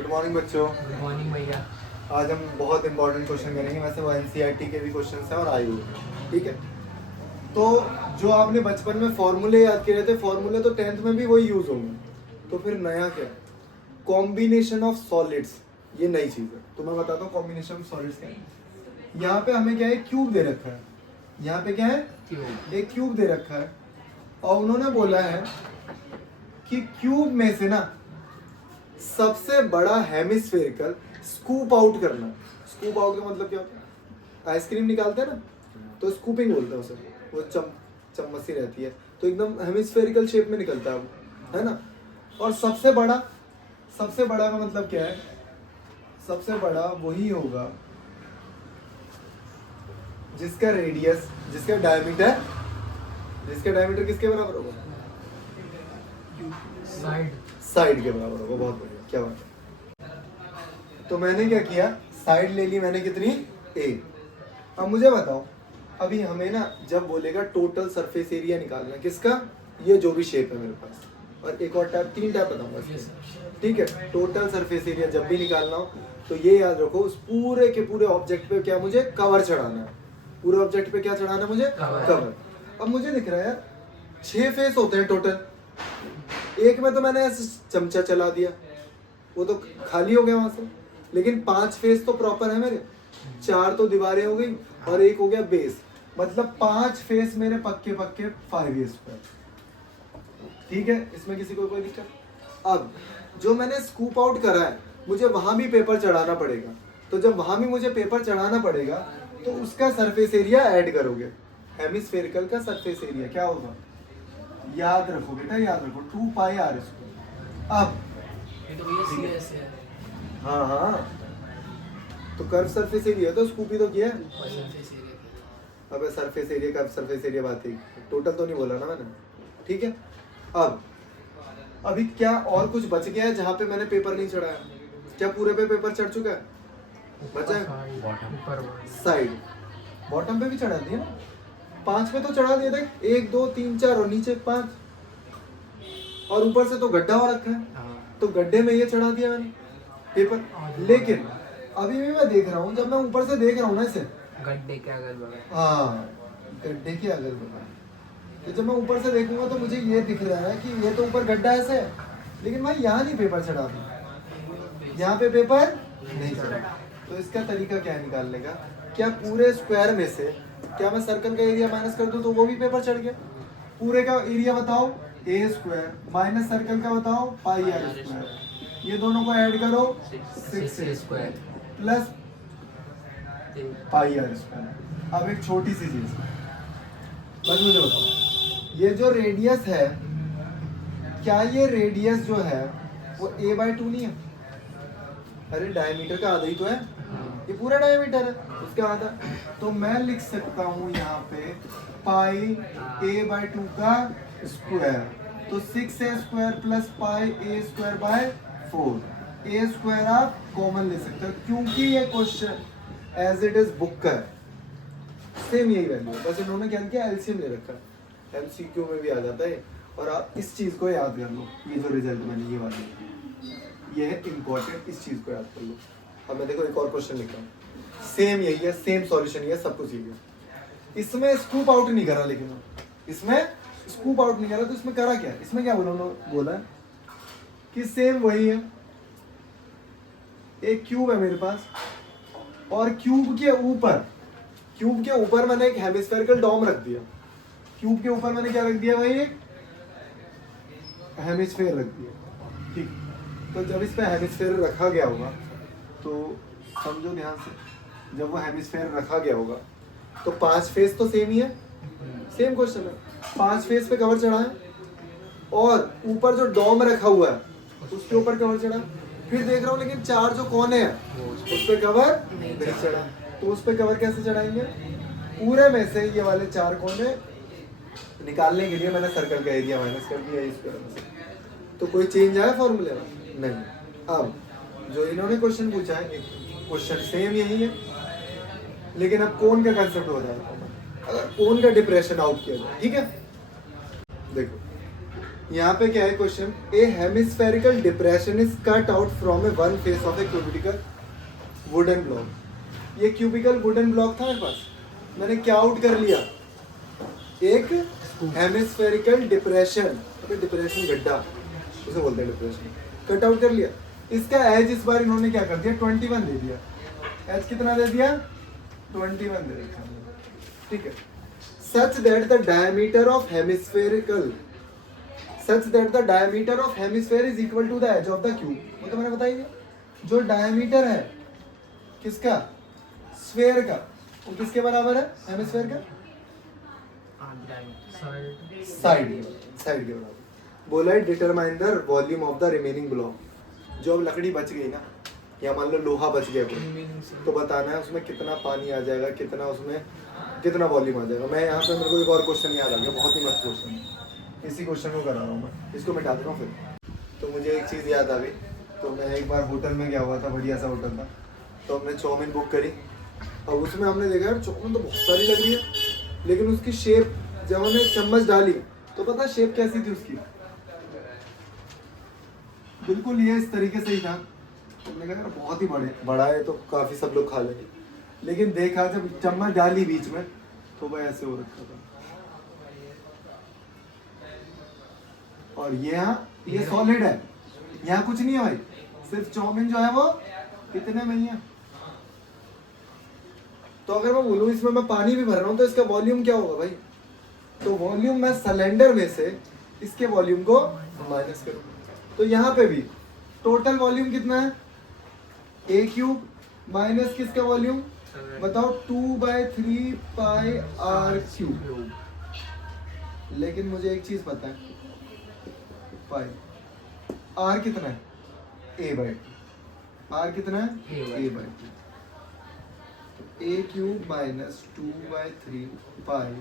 Good morning बच्चों। Good morning भैया। आज हम बहुत इंपॉर्टेंट क्वेश्चन करेंगे, वैसे वो एनसीईआरटी के भी क्वेश्चन हैं और आए हुए हैं, ठीक है। तो जो आपने बचपन में फॉर्मूले याद किए थे, फॉर्मूले तो 10th में भी वही यूज होंगे। तो फिर नया क्या? कॉम्बिनेशन ऑफ सॉलिड्स, ये नई चीज़ है। तो मैं बताता हूँ कॉम्बिनेशन ऑफ सॉलिड्स क्या है। यहाँ पे हमें क्या है, क्यूब दे रखा है। यहाँ पे क्या है, एक क्यूब दे रखा है और उन्होंने बोला है कि क्यूब में से ना सबसे बड़ा हेमिस्फेरिकल स्कूप आउट करना। स्कूप आउट का मतलब क्या होता है? आइसक्रीम निकालते हैं ना, तो स्कूपिंग बोलते हैं उसे। वो चम्मच सी रहती है, तो एकदम हेमिस्फेरिकल शेप में निकलता है वो, है ना। और सबसे बड़ा का मतलब क्या है? सबसे बड़ा वही होगा जिसका रेडियस, जिसका डायमीटर किसके बराबर होगा? साइड के बराबर होगा। बहुत बढ़िया, क्या बात है। तो मैंने क्या किया, साइड ले ली मैंने, कितनी? ए। अब मुझे बताओ, अभी हमें ना जब बोलेगा टोटल सरफेस एरिया निकालना, किसका? ये जो भी शेप है मेरे पास, और एक और टाइप, 3 टाइप बताऊंगा इसके, ठीक है। टोटल सरफेस एरिया जब भी निकालना हो तो ये याद रखो, उस पूरे के पूरे ऑब्जेक्ट पे क्या मुझे कवर चढ़ाना है। पूरे ऑब्जेक्ट पे क्या चढ़ाना है मुझे? कवर। अब मुझे दिख रहा है यार 6 फेस होते हैं टोटल। एक में तो मैंने ऐसे चमचा चला दिया, वो तो खाली हो गया वहां से। लेकिन 5 फेस तो प्रॉपर है मेरे, 4 तो दीवारें हो गई और एक हो गया बेस। मतलब 5 फेस मेरे पक्के 5 years पर, ठीक है। इसमें किसी को कोई दिक्कत? अब जो मैंने स्कूप आउट करा है, मुझे वहां भी पेपर चढ़ाना पड़ेगा। तो जब वहां भी मुझे पेपर चढ़ाना पड़ेगा तो उसका सरफेस एरिया ऐड करोगे। हेमिस्फेरिकल का सरफेस एरिया क्या होगा? याद रखो बेटा, याद रखो, 2 पाई आर स्क्वायर। अब ये तो भैया सीएस है। हाँ, तो कर्व सरफेस एरिया तो स्कूप ही तो किया है। और सरफेस एरिया। अबे surface area, curve surface area बात है, टोटल तो नहीं बोला ना मैंने, ठीक है। अब अभी क्या और कुछ बच गया है जहाँ पे मैंने पेपर नहीं चढ़ाया? क्या पूरे पे पेपर चढ़ चुका है? बचा है साइड, बॉटम पे भी चढ़ा दिया ना। 5 पे तो चढ़ा दिया था, 1 2 3 4 और नीचे 5, और ऊपर से तो गड्ढा हो रखा है, तो गड्ढे में ये चढ़ा दिया मैंने पेपर। लेकिन अभी भी मैं देख रहा हूँ, जब मैं ऊपर से देख रहा हूँ ना इसे, गड्ढे के अगल बगल, हाँ गड्ढे के अगल बगल, तो जब मैं ऊपर से देखूंगा तो मुझे ये दिख रहा है कि ये तो ऊपर गड्ढा ऐसे है, लेकिन मैं यहाँ नहीं पेपर चढ़ा दूँ, यहाँ पे पेपर नहीं चढ़ा। तो इसका तरीका क्या है निकालने का? क्या पूरे स्क्वायर में से क्या मैं सर्कल का एरिया माइनस कर दूं तो वो भी पेपर चढ़ गया? पूरे का एरिया बताओ, ए स्क्वायर माइनस सर्कल का बताओ पाई आर स्क्वायर, ये दोनों को ऐड करो 6 square plus pi are square. अब एक छोटी सी चीज बस मुझे बताओ, ये जो रेडियस है, क्या ये रेडियस जो है वो a/2 नहीं है? अरे डायमीटर का आधा ही तो है, ये पूरा डायमीटर है, उसका आधा। तो मैं लिख सकता हूँ यहाँ पे पाई a/2 का स्क्वायर, तो 6a square plus pi a square by 4। a square आप कॉमन ले सकते हो क्योंकि ये question as it is book का है, सेम यही वैल्यू है, बस इन्होंने क्या किया, एलसीएम ले रखा है। एमसीक्यू में भी आ जाता है। और आप इस चीज को याद कर लो, ये जो रिजल्ट बनी ये वाली, ये है इंपॉर्टेंट, इस चीज को याद कर लो। अब मैं देखो एक और क्वेश्चन लिख रहा हूँ, सेम यही है, सेम सॉल्यूशन ही है, सब कुछ यही है। इसमें स्कूप आउट नहीं करा, लेकिन इसमें स्कूप आउट नहीं करा, तो इसमें करा क्या? इसमें क्या बोला है कि सेम वही है, एक क्यूब है मेरे पास, और क्यूब के ऊपर मैंने एक हेमिस्फेरिकल डोम रख दिया। क्यूब के ऊपर मैंने क्या रख दिया भाई? एक हेमिस्फेयर रख दिया, ठीक। तो जब इस पे हेमिस्फेयर रखा गया होगा, तो समझो ध्यान से, जब वो हेमिस्फेयर रखा गया होगा तो 5 फेस तो सेम ही है, सेम क्वेश्चन है। 5 फेस पे कवर चढ़ा है और ऊपर जो डोम रखा हुआ है उसके ऊपर कवर चढ़ा। फिर देख रहा हूँ लेकिन 4 जो कोने हैं उस पे कवर नहीं चढ़ा, तो उस पे कवर कैसे चढ़ाएंगे? पूरे में से ये वाले 4 कोने निकालने के लिए मैंने सर्कल का एरिया माइनस कर दिया इस पे। तो कोई चेंज आया फॉर्मूले में? नहीं। अब जो इन्होंने क्वेश्चन पूछा है, क्वेश्चन सेम यही है, लेकिन अब कोन का कंसेप्ट हो जाएगा। अगर कोन का डिप्रेशन आउट किया जाए, ठीक है। देखो यहाँ पे क्या है question, a hemispherical depression is cut out from a one face of a cubical wooden block. ये क्यूबिकल वुडन ब्लॉक था मेरे पास, मैंने क्या आउट कर लिया, एक हेमिस्फेरिकल डिप्रेशन, डिप्रेशन गड्ढा उसे बोलते हैं, डिप्रेशन कट आउट कर लिया। इसका एज इस बार इन्होंने क्या कर दिया, 21 दे दिया। एज कितना दे दिया, 21 दे दिया, ठीक है। Such that the diameter of hemispherical such that the diameter of hemisphere is equal to the edge of the cube. वो तो मैंने बताई, जो डायमीटर है किसका, स्फेयर का, वो किसके बराबर है, हेमिस्फेयर का साइड के बराबर। बोला है determine the volume of the remaining block. जो अब लकड़ी बच गई ना, या मान लो लोहा बच गया कोई, तो बताना है उसमें कितना पानी आ जाएगा, कितना उसमें कितना वॉल्यूम आ जाएगा। मैं यहाँ पे मेरे को एक और क्वेश्चन याद आ गया, बहुत ही मस्त क्वेश्चन है, इसी क्वेश्चन को करा रहा हूँ मैं, इसको मिटा दे रहा हूँ फिर। तो मुझे एक चीज़ याद आ गई, तो मैं एक बार होटल में गया हुआ था, बढ़िया सा होटल था, तो हमने चाउमीन बुक करी। और उसमें हमने देखा यार चाउमीन तो बहुत सारी लग रही है, लेकिन उसकी शेप जब हमने चम्मच डाली तो पता शेप कैसी थी उसकी, बिल्कुल ये इस तरीके से ही था। तो मैंने कहा बहुत ही बड़ा है, तो काफी सब लोग खा लेंगे, लेकिन देखा जब चम्मच डाली बीच में तो भाई ऐसे हो रखा था। और ये सॉलिड है, यहाँ कुछ नहीं है भाई, सिर्फ चाउमीन जो है वो कितने में ही है। तो अगर मैं बोलूँ इसमें मैं पानी भी भर रहा हूँ तो इसका वॉल्यूम क्या होगा भाई, तो वॉल्यूम मैं सिलेंडर में से इसके वॉल्यूम को माइनस करूँ, तो यहाँ पे भी टोटल वॉल्यूम कितना है, ए क्यूब माइनस किसका वॉल्यूम बताओ, 2/3 पाई आर क्यूब। लेकिन मुझे एक चीज पता है, पाई आर कितना है, आर कितना है, a/2। A cube minus 2/3 pi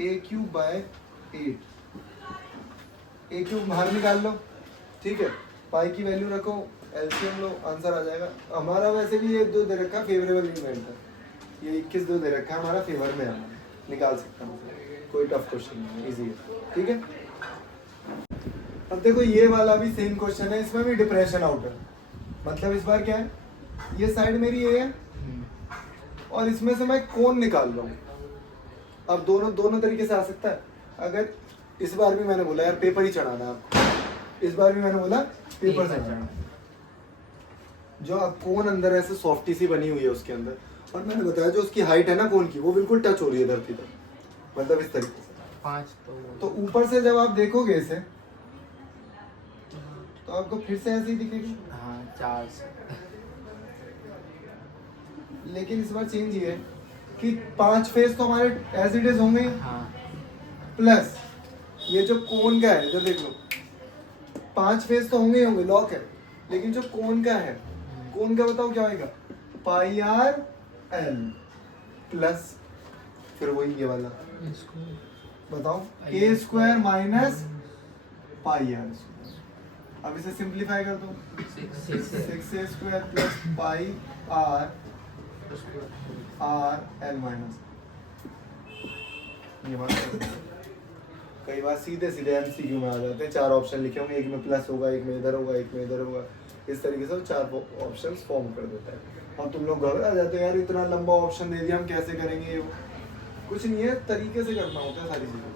A cube by 8। A cube बाहर निकाल लो, ठीक है, पाई की वैल्यू रखो, एलसीएम लो, आंसर आ जाएगा हमारा। वैसे भी ये दो दे रखा फेवरेबल इवेंट है, ये 21 दो दे रखा है हमारा फेवर में, है निकाल सकता हूँ, कोई टफ क्वेश्चन नहीं है, इजी है, ठीक है। अब देखो ये वाला भी सेम क्वेश्चन है, इसमें भी डिप्रेशन आउट है, मतलब इस बार क्या है, ये साइड मेरी ए है और इसमें से मैं कोण निकाल रहा हूँ। अब दोनों तरीके से आ सकता है। अगर इस बार भी मैंने बोला यार पेपर ही चढ़ाना है आपको, इस बार भी मैंने बोला पेपर चढ़ाना, जो अब कोण अंदर ऐसे सॉफ्टी सी बनी हुई है उसके अंदर, और मैंने बताया जो उसकी हाइट है ना कोण की, वो बिल्कुल टच हो रही है धरती पर, मतलब इस तरीके से 5 तो ऊपर से जब आप देखोगे इसे तो आपको फिर से ऐसे ही दिखेगी, हाँ 4 से। लेकिन इस बार चेंज ये है कि 5 फेस तो हमारे एज इट इज होंगे, हाँ प्लस ये जो कोन का है, जो देख लो 5 फेस तो होंगे लॉक है, लेकिन जो कोन का है, कोन का बताओ क्या होगा, पाई आर एल प्लस फिर वही ये वाला बताओ a square minus pi are square. अब इसे सिंप्लीफाई कर दो, 6a square plus pi r l minus, ये बात कई बार सीधे सीधे एमसीक्यू में आ जाते हैं, 4 ऑप्शन लिखे होंगे, एक में प्लस होगा, एक में इधर होगा, एक में इधर होगा, इस तरीके से वो 4 ऑप्शंस फॉर्म कर देता है। और तुम लोग घबरा जाते हो यार इतना लंबा ऑप्शन दे दिया हम कैसे करेंगे, वो कुछ नहीं है, तरीके से करना होता है सारी चीज़ें,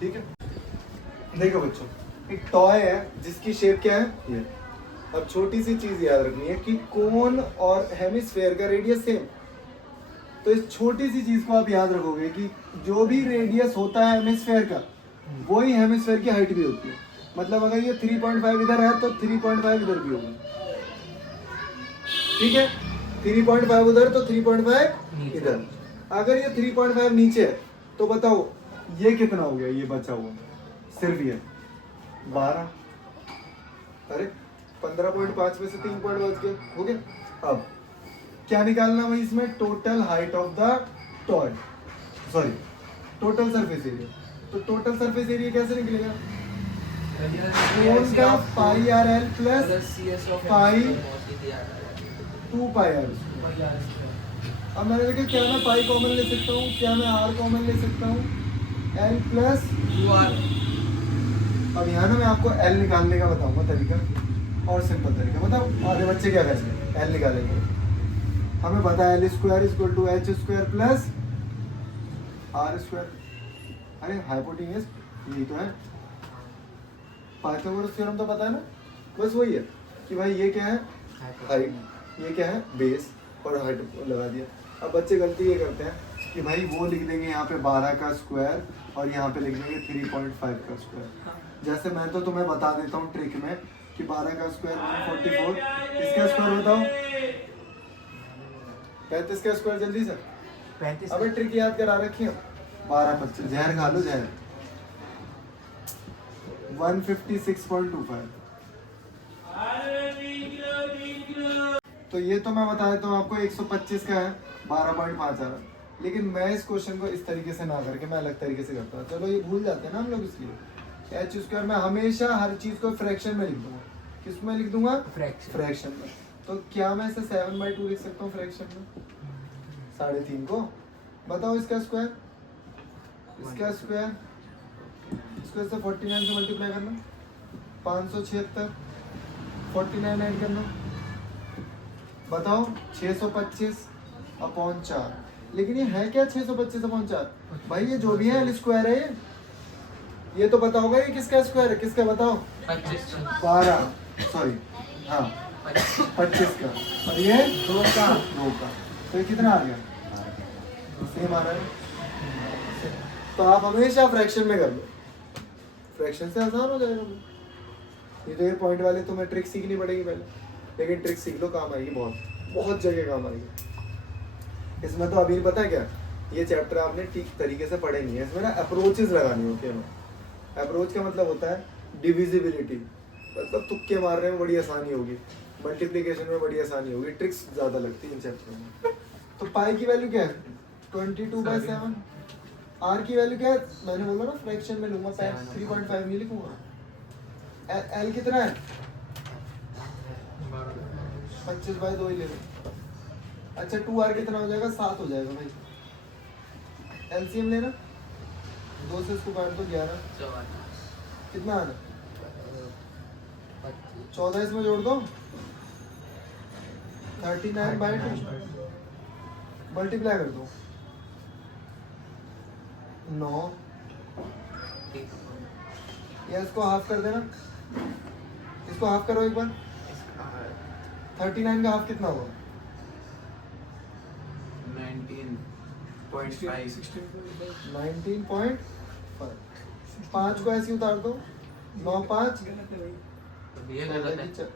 ठीक है। देखो बच्चों, एक टॉय है जिसकी शेप क्या है ये। अब छोटी सी चीज याद रखनी है कि कोन और हेमिस्फेयर का रेडियस सेम, तो इस छोटी सी चीज को आप याद रखोगे कि जो भी रेडियस होता है हेमिस्फेयर का, वही हेमिस्फेयर की हाइट भी होती है। मतलब अगर ये 3.5 इधर है तो 3.5 इधर भी होगा, ठीक है, 3.5 उधर तो 3.5 इधर। अगर ये 3.5 नीचे है तो बताओ ये कितना हो गया, ये बचा हुआ सिर्फ ये 12, अरे 15.5 में से 3 पॉइंट बच गए, हो गया। अब क्या निकालना भाई, इसमें total height of the toy, sorry total surface area. तो टोटल सरफेस एरिया कैसे निकलेगा, कोन का pi r l plus pi 2 pi r. अब मैंने देखा क्या मैं पाई कॉमन ले सकता हूँ, क्या मैं आर कॉमन ले सकता हूँ, एल प्लस अब यहाँ ना मैं आपको एल निकालने का बताऊंगा तरीका, और सिंपल तरीका। बताओ आधे बच्चे क्या करेंगे, एल निकालेंगे। हमें पता है L square equal to H square plus R square. अरे हाइपोटेन्यूस यही तो है, पाइथागोरस थ्योरम तो पता है ना, बस वही है कि भाई ये क्या है हाइट, ये क्या है बेस, और हाइट लगा दिया। अब बच्चे गलती ये करते हैं कि भाई वो लिख देंगे यहाँ पे 12 का स्क्वायर और यहाँ पे लिख देंगे 3.5 का स्क्वायर। जैसे मैं तो तुम्हें बता देता हूँ ट्रिक में कि 12 का स्क्वायर 144, इसका स्क्वायर बताओ 35 का स्क्वायर, जल्दी से। 35 अबे ट्रिक याद करा रखी है, 12 25, जहर खा लो जहर। 156.25। तो ये तो मैं बता देता हूँ आपको 125 का है, 12.5 आ रहा है। लेकिन मैं इस क्वेश्चन को इस तरीके से ना करके मैं अलग तरीके से करता हूँ। चलो ये भूल जाते हैं ना हम लोग, इसलिए एच स्क्वायर मैं हमेशा हर चीज को फ्रैक्शन में लिख दूंगा। किस में लिख दूंगा, फ्रैक्शन में। तो क्या मैं इसे 7/2 लिख सकता हूँ फ्रैक्शन में, 3.5 को। बताओ इसका स्क्वायर, इसका स्क्वायर, इसको से 49 से मल्टीप्लाई करना, 576, 49 ऐड करना, बताओ 625/4। लेकिन ये है क्या 625/4? भाई ये जो भी है एल स्क्वायर है ये तो पता होगा ये किसका स्क्वायर है, किसका बताओ, 12 सॉरी हाँ 25 का, और ये 2 का। तो ये कितना आ गया, सेम आ रहा है। तो आप हमेशा फ्रैक्शन में कर लो, फ्रैक्शन से आसान हो जाएगा। ये तो ये पॉइंट वाले तुम्हें ट्रिक सीखनी पड़ेगी पहले, लेकिन ट्रिक सीख लो, काम आएगी, बहुत जगह काम आएगी। इसमें तो अभी पता है क्या, ये चैप्टर आपने ठीक तरीके से पढ़े नहीं है, इसमें ना अप्रोचेस लगानी होती है। अप्रोच का मतलब होता है डिविजिबिलिटी, मतलब तुक्के मारने में बड़ी आसानी होगी, मल्टीप्लिकेशन में बड़ी आसानी होगी, ट्रिक्स ज़्यादा लगती है इन चैप्टरों में। तो पाई की वैल्यू क्या है, 22/7। आर की वैल्यू क्या है, मैंने बोला ना फ्रैक्शन में लूंगा, 3.5 नहीं लिखूंगा। एल कितना है, 25/2 ही ले लो। अच्छा 2r कितना हो जाएगा, 7 हो जाएगा भाई। एलसीएम लेना, 2 से इसको काट दो, 11 कितना आना, 14 इसमें जोड़ दो, 39/2 मल्टीप्लाई कर दो, 9, या इसको हाफ कर देना, इसको हाफ करो एक बार, 39 का हाफ कितना होगा, 19.5। 5 को ऐसे उतार दो, 9 5 ये गलत है।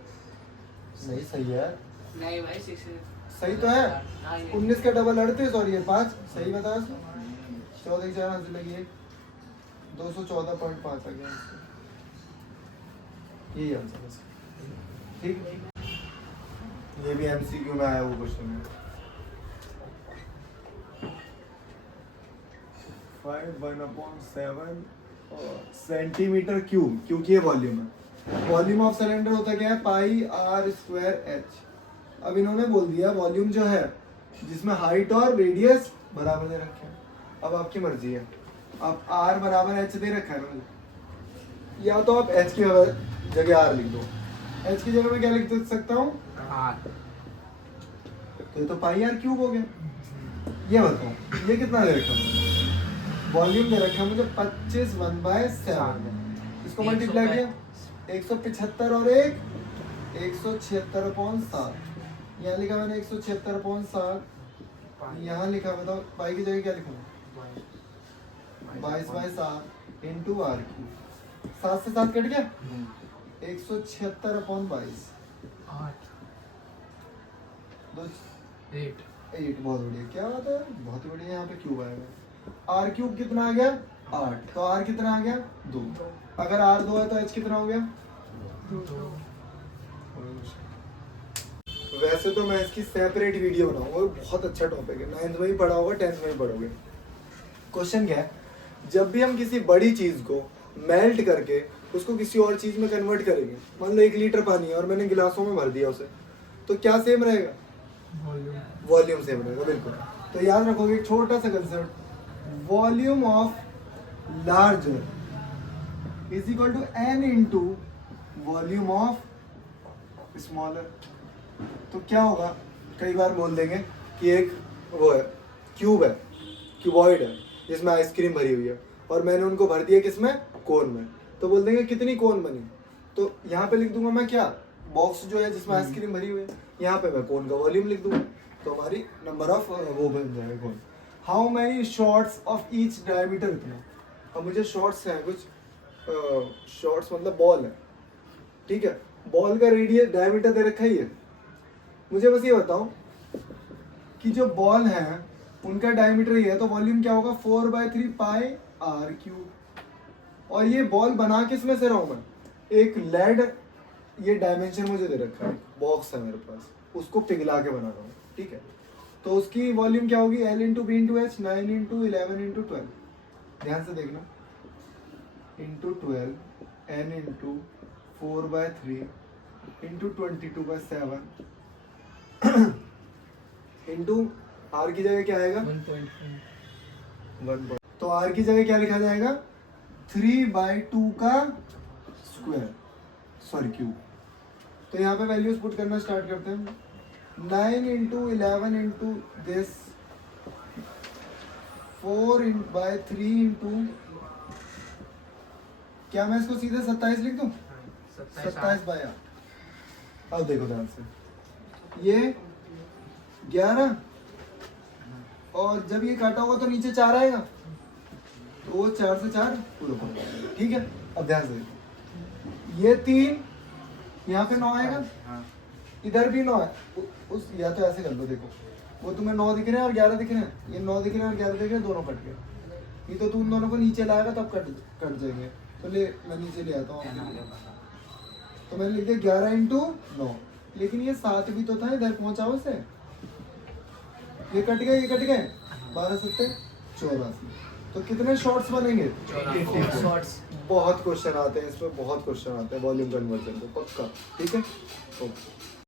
नहीं सही है, नहीं भाई 6 सही तो है। 19 का डबल 38 और ये 5 सही बताया उसने। 14 4 हाथ लगी है, 214.5 आ गया इसका। यही आंसर है इसका। ठीक, ये भी एमसीक्यू में आया वो क्वेश्चन है। 1/7 सेंटीमीटर क्यूब, क्योंकि ये वॉल्यूम है। वॉल्यूम ऑफ सिलेंडर होता क्या है, पाई आर स्क्वायर एच। अब इन्होंने बोल दिया वॉल्यूम जो है जिसमें हाइट और रेडियस बराबर दे रखे हैं। अब आपकी मर्जी है, अब आर बराबर एच दे रखा है ना, या तो आप एच की जगह आर लिख दो। एच की जगह में क्या लिख सकता हूँ, तो ये तो पाई आर क्यूब हो गया। ये बताओ ये कितना दे रखा है, वॉल्यूम दे रखा है मुझे 25 1/7। इसको मल्टीप्लाई किया, 175 और 1 176/7। यहाँ लिखा मैंने 176/7, यहाँ लिखा, बताओ पाई की जगह क्या लिखूंगा, 22/7 इंटू आर क्यूब। 7 से 7 कट गया, 176/22 8। बहुत बढ़िया, क्या बात है, बहुत ही बढ़िया। यहाँ पे क्यूब आएगा, आर क्यूब कितना आ गया 8, तो आर कितना आ गया 2। अगर आर 2 है तो एच कितना हो गया 2। वैसे तो मैं इसकी सेपरेट वीडियो बनाऊंगा, बहुत अच्छा टॉपिक है, 9th में भी पढ़ा होगा 10th में भी पढ़ोगे। क्वेश्चन क्या है, जब भी हम किसी बड़ी चीज को मेल्ट करके उसको किसी और चीज में कन्वर्ट करेंगे, मान लो 1 लीटर पानी है और मैंने गिलासों में भर दिया उसे, तो क्या सेम रहेगा, वॉल्यूम सेम रहेगा, बिल्कुल। तो याद रखोगे एक छोटा सा concept, volume of larger is equal to n into volume of smaller. तो क्या होगा, कई बार बोल देंगे कि एक वो है क्यूब है, क्यूबॉइड है जिसमें आइसक्रीम भरी हुई है और मैंने उनको भर दिया किसमें, कोन में। तो बोल देंगे कितनी कोन बनी, तो यहाँ पे लिख दूंगा मैं क्या, बॉक्स जो है जिसमें आइसक्रीम भरी हुई है, यहाँ पे मैं कोन का वॉल्यूम लिख दूंगा, तो हमारी नंबर ऑफ वो बन जाएगा cone. How many shorts of each diameter, इतना। अब मुझे शॉर्ट्स हैं कुछ, शॉर्ट्स मतलब बॉल है, ठीक है, बॉल का रेडियस डायमीटर दे रखा ही है। मुझे बस ये बताओ कि जो बॉल है उनका डायमीटर ये है, तो वॉल्यूम क्या होगा, 4/3 पाई आर क्यूब। और ये बॉल बना किस में से रहा हूँ मैं, एक लेड, ये डायमेंशन मुझे दे रखा है, बॉक्स है मेरे पास, उसको पिघला के बना रहा हूँ, ठीक है। तो उसकी वॉल्यूम क्या होगी, L into B into H, 9 into 11 into 12, ध्यान से देखना, into 12 n into 4/3 into 22/7 into r की जगह क्या आएगा, 1. तो r की जगह क्या लिखा जाएगा, 3/2 का स्क्वायर, सॉरी क्यूब। तो यहाँ पे वैल्यूज पुट करना स्टार्ट करते हैं। 9 इंटू 11 इंटू दिस, 4/3 इंटू, क्या मैं इसको सीधे 27 लिख दूं, 27/8। अब देखो ध्यान से, ये 11 और जब ये काटा होगा तो नीचे 4 आएगा, तो वो 4 से 4 पूरा पूरा, ठीक है। अब ध्यान से देखो, ये 3, यहाँ पे 9 आएगा, इधर भी 9 है, उस या तो ऐसे कर लो, देखो वो तुम्हें 9 दिख रहे हैं और 11 दिख रहे हैं, ये 9 दिख रहे हैं और 11 दिख रहे हैं, दोनों कट गए। ये तो तुम दोनों को नीचे लाएगा तब कट जाएंगे, तो ले मैं नीचे ले आता हूँ, तो मैंने लिख दिया 11 इंटू 9, लेकिन ये 7 भी तो था, इधर पहुंचाओ से, ये कट गए, ये कट गए, 12 7 84। तो कितने शॉर्ट्स बनेंगे, 84 शॉर्ट्स। बहुत क्वेश्चन आते हैं इसमें, बहुत क्वेश्चन आते हैं वॉल्यूम कन्वर्जन पे, पक्का, ठीक है, ओके।